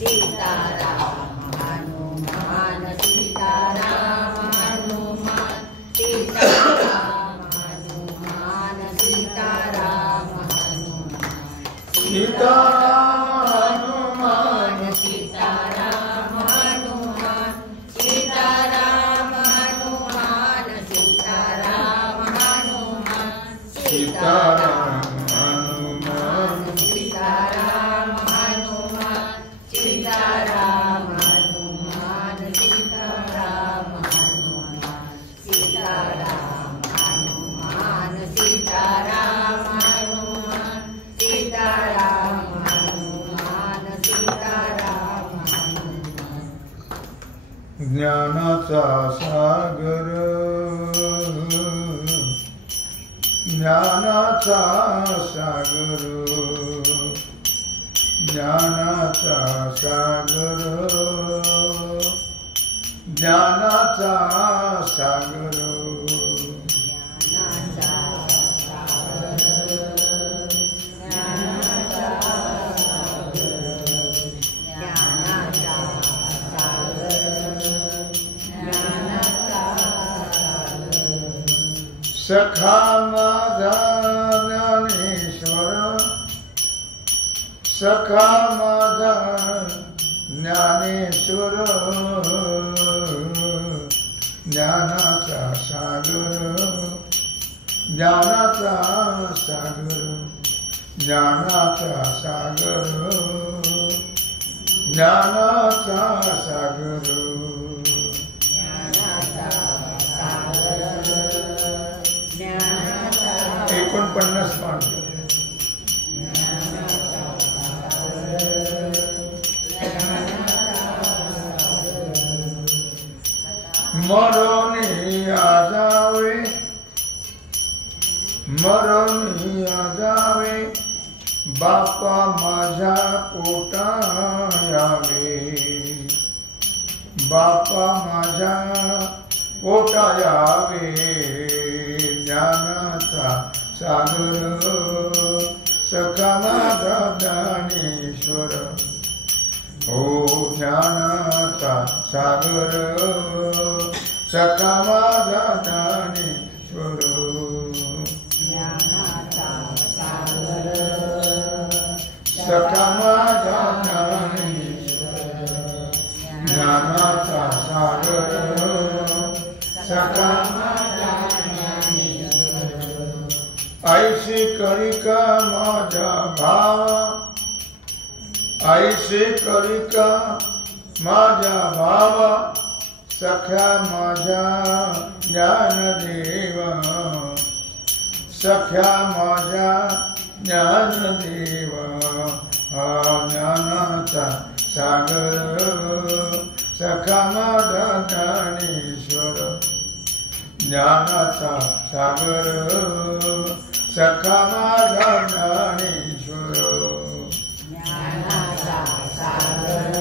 सीताराम हनुमान सीताराम हनुमान सीताराम हनुमान सीताराम हनुमान सीताराम सीताराम हनुमान सीताराम हनुमान सीताराम हनुमान सीताराम हनुमान सीताराम हनुमान सीताराम हनुमान सीताराम हनुमान सीताराम हनुमान सीताराम हनुमान सीताराम हनुमान सीताराम हनुमान ज्ञानाचा सागर ज्ञानाचा सागर ज्ञानाचा सागर ज्ञानाचा सागर सखा माझा ज्ञानेश्वर सखा माझा ज्ञानेश्वर ज्ञानाचा सागर ज्ञानाचा सागर ज्ञानाचा सागर ज्ञानाचा सागर 49 पाठ मरोनी आजावे मरोनी आजावे बापा माझ्या पोटा यावे बापा माझ्या पोटा यावे ज्ञानाचा सागर सखा माझा ज्ञानेश्वर हो ज्ञानाचा सागर सखा माझा ज्ञानेश्वर ज्ञानाचा सागर सखा माझा ज्ञानेश्वर ज्ञानाचा सागर सखा ऐसे करिका माझा भाव ऐसे करिका माझा भाव सख्या माझ्या ज्ञानदेव सख्या माझ्या ज्ञानदेव हा ज्ञानाचा सागर सखा माझा ज्ञानेश्वर ज्ञानाचा सागर सखा माझा ज्ञानेश्वर ज्ञानाचा सागर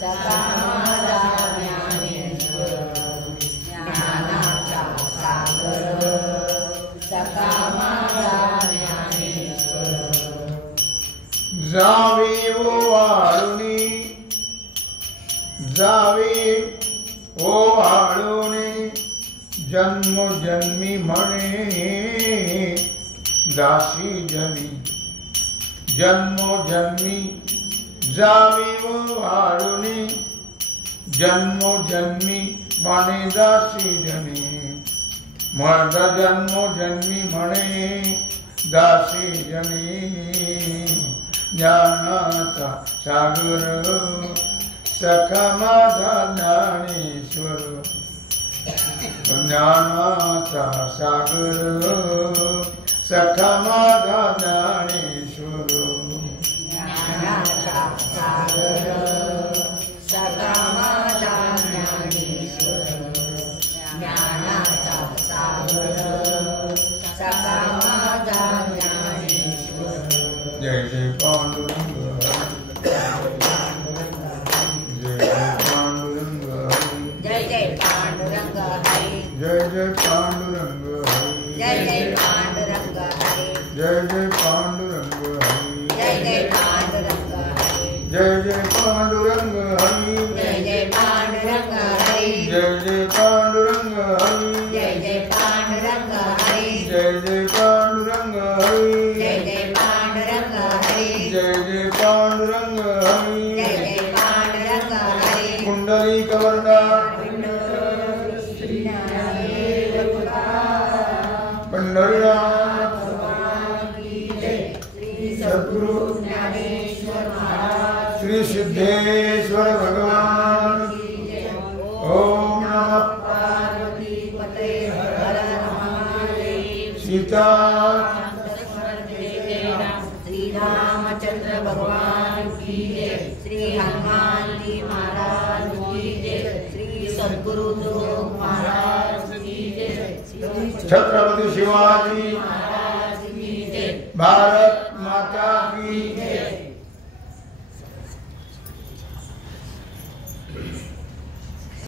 सखा माझा ज्ञानेश्वर ज्ञानाचा सागर सखा माझा ज्ञानेश्वर जावी ओ वाळुनी जावी ओ वाळुनी जन्मोजन्मी म्हणे दासी जनी जन्मोजन्मी जावी व वाळुनी जन्मोजन्मी म्हणे दासी जनी मर्द जन्मोजन्मी म्हणे दासी जनी ज्ञानाचा सागर सखा माझा ज्ञानेश्वर ज्ञानाचा सागर सखा माझा ज्ञानेश्वर ज्ञानाचा सागर सखा माझा ज्ञानेश्वर ज्ञानाचा सागर सखा माझा ज्ञानेश्वर जय जय पांडुरंग जय जय पांडुरंग हरी जय जय पांडुरंग जय जय पांडुरंग हरी जय जय पांडुरंग जय जय पांडुरंग हरी जय जय सद्गुरु ज्ञानेश्वर महाराज श्री सिद्धेश्वर भगवान ओम नमः पार्वती पते हर महादेव सीता श्री रामचंद्र भगवान की जय श्री हनुमान जी महाराज की जय श्री सद्गुरु देव महाराज की जय छत्रपति शिवाजी महाराज की जय भारत